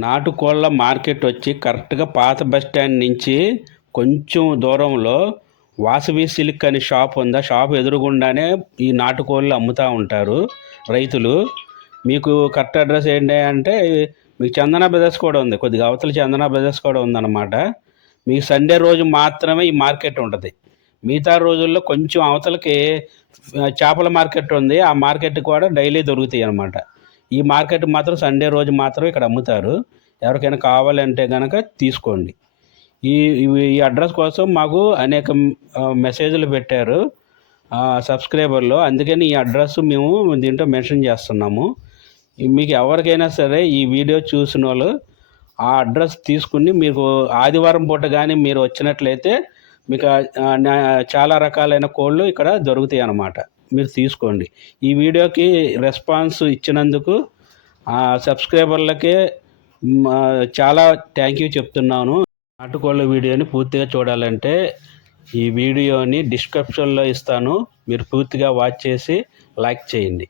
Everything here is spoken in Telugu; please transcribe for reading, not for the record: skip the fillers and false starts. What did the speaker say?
నాటుకోళ్ల మార్కెట్ వచ్చి కరెక్ట్గా పాత బస్ స్టాండ్ నుంచి కొంచెం దూరంలో వాసవి సిల్క్ అనే షాప్ ఉంది. ఆ షాప్ ఎదురుగుండానే ఈ నాటుకోళ్ళు అమ్ముతూ ఉంటారు రైతులు. మీకు కరెక్ట్ అడ్రస్ ఏంటి అంటే మీకు చందన బ్రదర్స్ కూడా ఉంది, కొద్దిగా అవతల చందన బ్రదర్స్ కూడా ఉందన్నమాట. మీకు సండే రోజు మాత్రమే ఈ మార్కెట్ ఉంటుంది. మిగతా రోజుల్లో కొంచెం అవతలకి చేపల మార్కెట్ ఉంది. ఆ మార్కెట్ కూడా డైలీ దొరుకుతాయి అన్నమాట. ఈ మార్కెట్ మాత్రం సండే రోజు మాత్రం ఇక్కడ అమ్ముతారు. ఎవరికైనా కావాలంటే కనుక తీసుకోండి. ఈ ఈ అడ్రస్ కోసం మాకు అనేక మెసేజ్లు పెట్టారు సబ్స్క్రైబర్లు, అందుకని ఈ అడ్రస్ మేము దీంట్లో మెన్షన్ చేస్తున్నాము. మీకు ఎవరికైనా సరే ఈ వీడియో చూసిన వాళ్ళు ఆ అడ్రస్ తీసుకుని మీకు ఆదివారం పూట కానీ మీరు వచ్చినట్లయితే మీకు చాలా రకాలైన కోళ్ళు ఇక్కడ దొరుకుతాయి అన్నమాట. మీరు తీసుకోండి. ఈ వీడియోకి రెస్పాన్స్ ఇచ్చినందుకు సబ్స్క్రైబర్లకే చాలా థ్యాంక్ యూ చెప్తున్నాను. నాటుకోళ్ళ వీడియోని పూర్తిగా చూడాలంటే ఈ వీడియోని డిస్క్రిప్షన్లో ఇస్తాను, మీరు పూర్తిగా వాచ్ చేసి లైక్ చేయండి.